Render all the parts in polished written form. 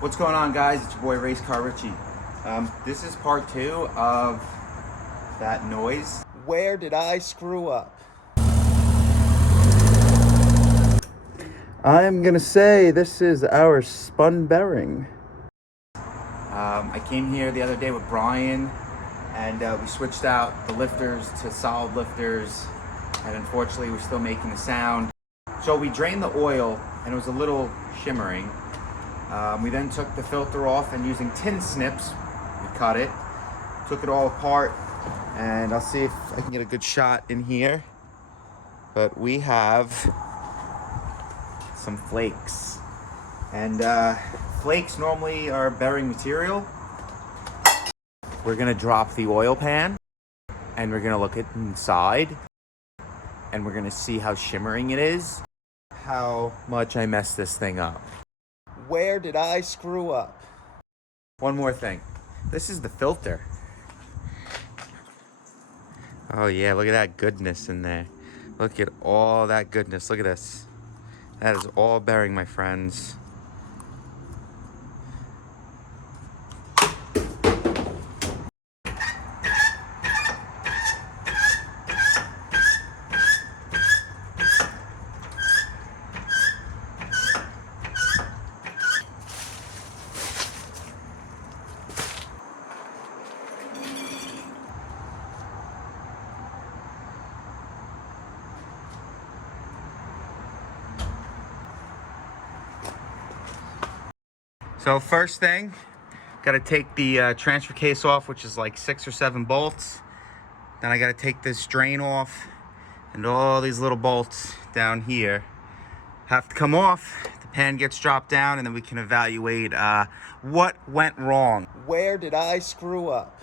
What's going on, guys? It's your boy Race Car Richie. This is part 2 of that noise. Where did I screw up? I'm gonna say this is our spun bearing. I came here the other day with Brian and we switched out the lifters to solid lifters, and unfortunately we're still making the sound. So we drained the oil and it was a little shimmering. We then took the filter off and using tin snips, we cut it, took it all apart, and I'll see if I can get a good shot in here. But we have some flakes. And flakes normally are bearing material. We're gonna drop the oil pan and we're gonna look at inside and we're gonna see how shimmering it is, how much I messed this thing up. Where did I screw up? One more thing. This is the filter. Oh yeah, look at that goodness in there. Look at all that goodness. Look at this. That is all bearing, my friends. So first thing, gotta take the transfer case off, which is like 6 or 7 bolts. Then I gotta take this drain off, and all these little bolts down here have to come off. The pan gets dropped down, and then we can evaluate what went wrong. Where did I screw up?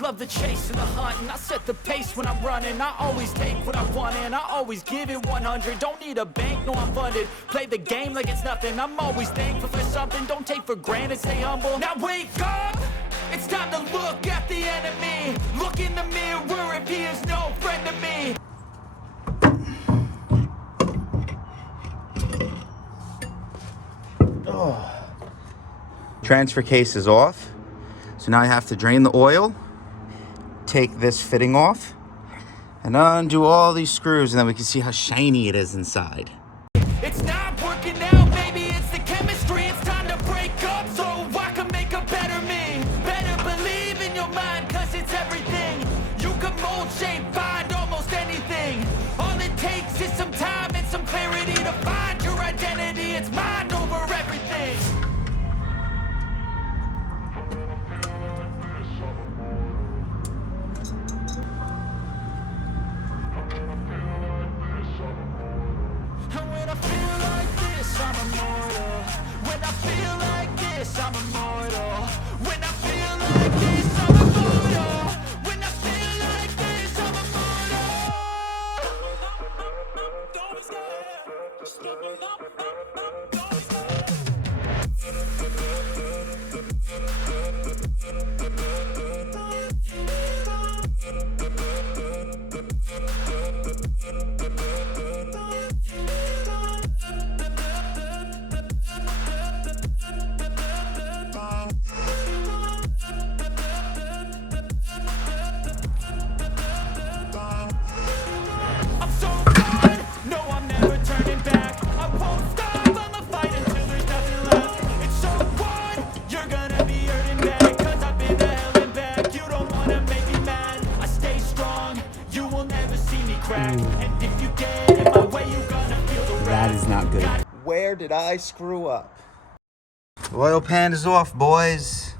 Love the chase and the hunt, and I set the pace when I'm running. I always take what I want and I always give it 100. Don't need a bank, no I'm funded. Play the game like it's nothing. I'm always thankful for something. Don't take for granted, stay humble. Now wake up! It's time to look at the enemy. Look in the mirror if he is no friend to me. Oh. Transfer case is off. So now I have to drain the oil, take this fitting off, and undo all these screws, and then we can see how shiny it is inside. It's not working out, maybe it's the chemistry. It's time to break up so I can make a better me. Better believe in your mind, cause it's everything. You can mold, shape, find almost anything. All it takes is some time and some clarity to find your identity. It's mind over everything. I'm immortal. When I feel like this, I'm immortal. When I feel like this, I'm immortal. When I feel like this, I'm immortal. Don't be scared. Just give me up. Don't be scared. That is not good. Where did I screw up? The oil pan is off, boys.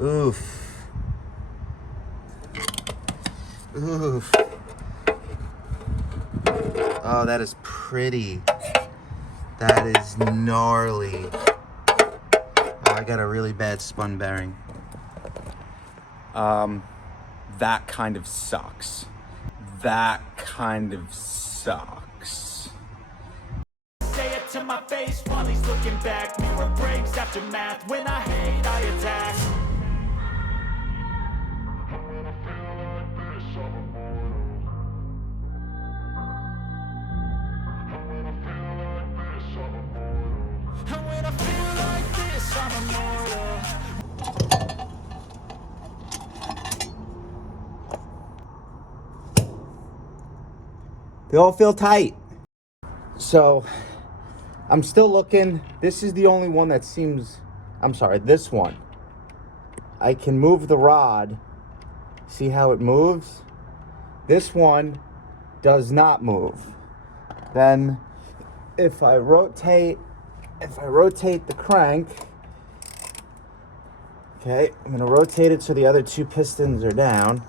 Oof. Oof. Oh, that is pretty. That is gnarly. Oh, I got a really bad spun bearing. That kind of sucks. that kind of sucks. Say it to my face while he's looking back. Mirror breaks after math. When I hate, I attack. And when I feel like this, I'm immortal. They all feel tight. So I'm still looking. This is the only one that seems, I'm sorry, this one. I can move the rod. See how it moves? This one does not move. Then if I rotate the crank, okay, I'm gonna rotate it so the other two pistons are down.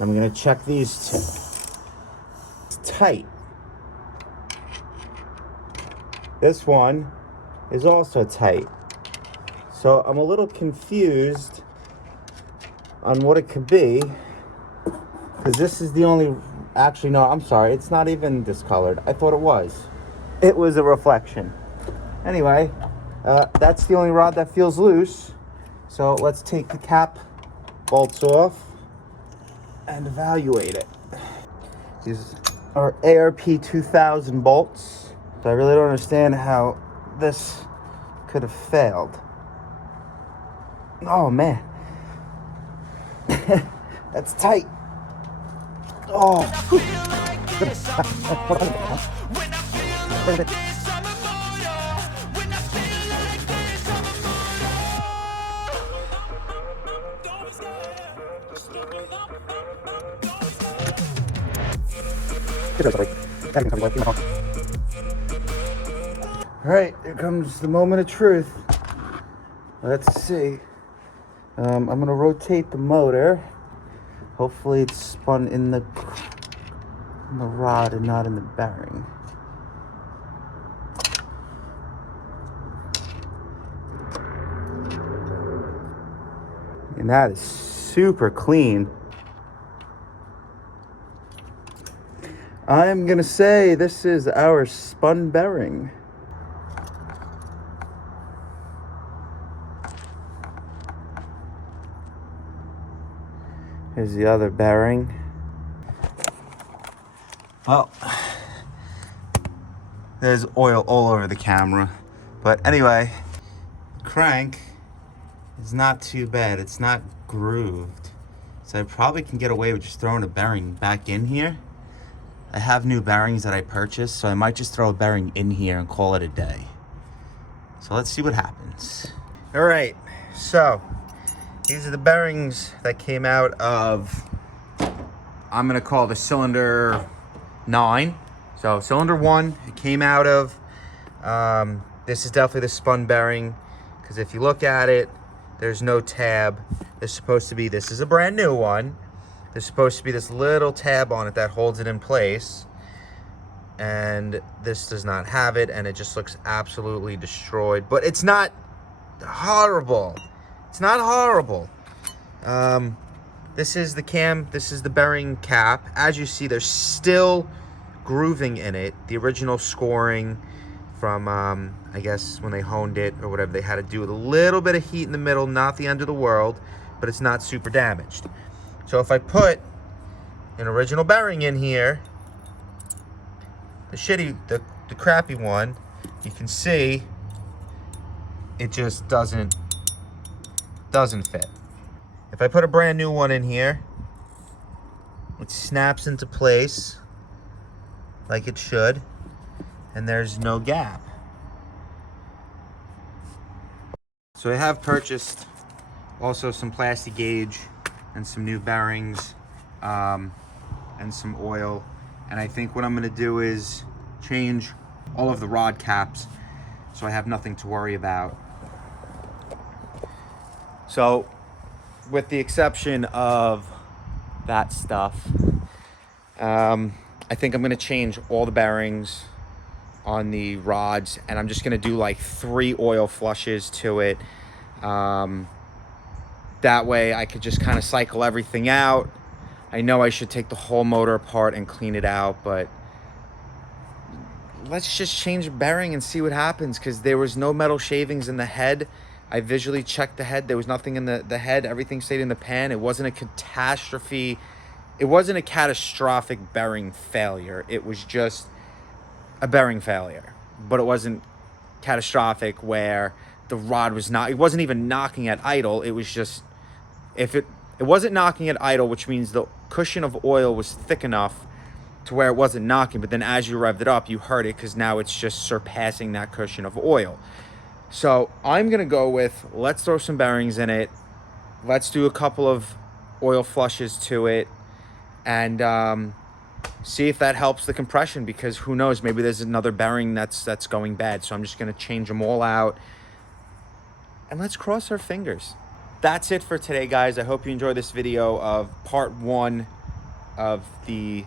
I'm gonna check these two. It's tight. This one is also tight. So I'm a little confused on what it could be, because this is the only, actually no, I'm sorry, it's not even discolored. I thought it was. It was a reflection. Anyway, that's the only rod that feels loose. So let's take the cap bolts off and evaluate it. These are ARP 2000 bolts. So I really don't understand how this could have failed. Oh man. That's tight. Oh. All right, here comes the moment of truth. Let's see. I'm gonna rotate the motor. Hopefully it's spun in the rod and not in the bearing. And that is super clean. I'm gonna say this is our spun bearing. Here's the other bearing. Well, there's oil all over the camera. But anyway, crank is not too bad. It's not grooved. So I probably can get away with just throwing a bearing back in here. I have new bearings that I purchased, so I might just throw a bearing in here and call it a day. So let's see what happens. All right, so these are the bearings that came out of, I'm gonna call the cylinder 9. So cylinder 1, it came out of, this is definitely the spun bearing, because if you look at it, there's no tab. There's supposed to be, this is a brand new one. There's supposed to be this little tab on it that holds it in place. And this does not have it, and it just looks absolutely destroyed. But it's not horrible. It's not horrible. This is the cam, this is the bearing cap. As you see, there's still grooving in it. The original scoring from, I guess, when they honed it or whatever, they had to do with a little bit of heat in the middle, not the end of the world, but it's not super damaged. So if I put an original bearing in here, the crappy one, you can see it just doesn't fit. If I put a brand new one in here, it snaps into place like it should, and there's no gap. So I have purchased also some plastic gauge and some new bearings and some oil. And I think what I'm gonna do is change all of the rod caps so I have nothing to worry about. So with the exception of that stuff, I think I'm gonna change all the bearings on the rods, and I'm just gonna do like 3 oil flushes to it. That way I could just kind of cycle everything out, I know I should take the whole motor apart and clean it out, but let's just change the bearing and see what happens, because there was no metal shavings in the head. I visually checked the head. There was nothing in the head. Everything stayed in the pan. It wasn't a catastrophe. It wasn't a catastrophic bearing failure. It was just a bearing failure, but it wasn't catastrophic where the rod was not, it wasn't even knocking at idle. It was just, if it wasn't knocking at idle, which means the cushion of oil was thick enough to where it wasn't knocking, but then as you revved it up, you heard it, because now it's just surpassing that cushion of oil. So I'm gonna go with, let's throw some bearings in it, let's do a couple of oil flushes to it, and see if that helps the compression, because who knows, maybe there's another bearing that's going bad. So I'm just gonna change them all out, and let's cross our fingers. That's it for today, guys. I hope you enjoyed this video of part 1 of the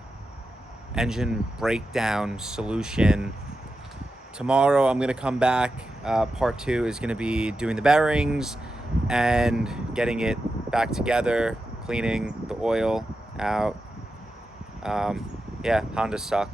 engine breakdown solution. Tomorrow I'm gonna come back. Part 2 is gonna be doing the bearings and getting it back together, cleaning the oil out. Yeah, Hondas suck.